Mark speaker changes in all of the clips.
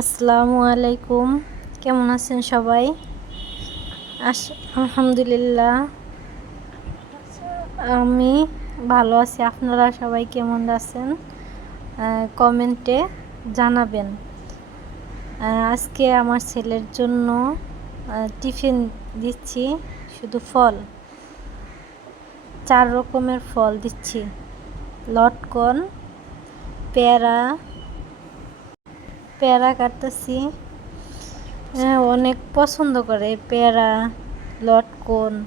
Speaker 1: আসসালামু আলাইকুম। কেমন আছেন সবাই? আলহামদুলিল্লাহ। আমি ভালো আছি। আপনারা সবাই কেমন আছেন? কমেন্টে জানাবেন। আজকে আমার ছেলের জন্য টিফিন দিচ্ছি, শুধু ফল। চার রকমের ফল দিচ্ছি। লটকন, পেয়ারা পেয়ারা কাটতেছি। হ্যাঁ, অনেক পছন্দ করে। পেয়ারা লটকন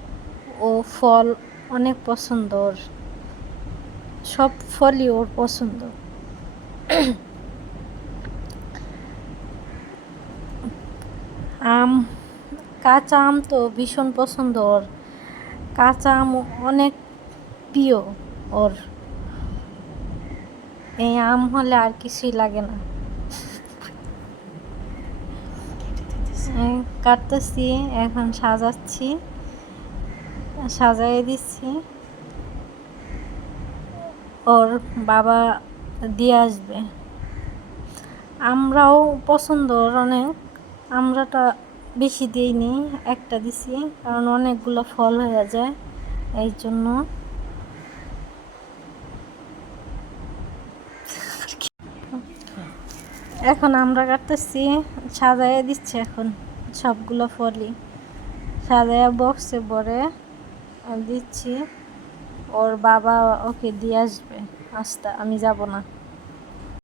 Speaker 1: ও ফল অনেক পছন্দ ওর। সব ফলই ওর পছন্দ। আম কাঁচা আম তো ভীষণ পছন্দ ওর। কাঁচা আম অনেক প্রিয় ওর। এই আম হলে আর কিছুই লাগে না। কাটতেছি, এখন সাজাচ্ছি। সাজাই দিচ্ছি। ওর বাবা দিয়ে আসবে। আমরাও পছন্দ ওর অনেক। আমরাটা বেশি দিইনি, একটা দিছি, কারণ অনেকগুলো ফল হয়ে যায় এই জন্য। এখন আমরা কাটতেছি সাজাইয়া দিচ্ছে এখন। সবগুলো ফলি। সাজাইয়া বক্সে ভরে দিচ্ছি। ওর বাবা ওকে দিয়ে আসবে। আস্তা, আমি যাব না।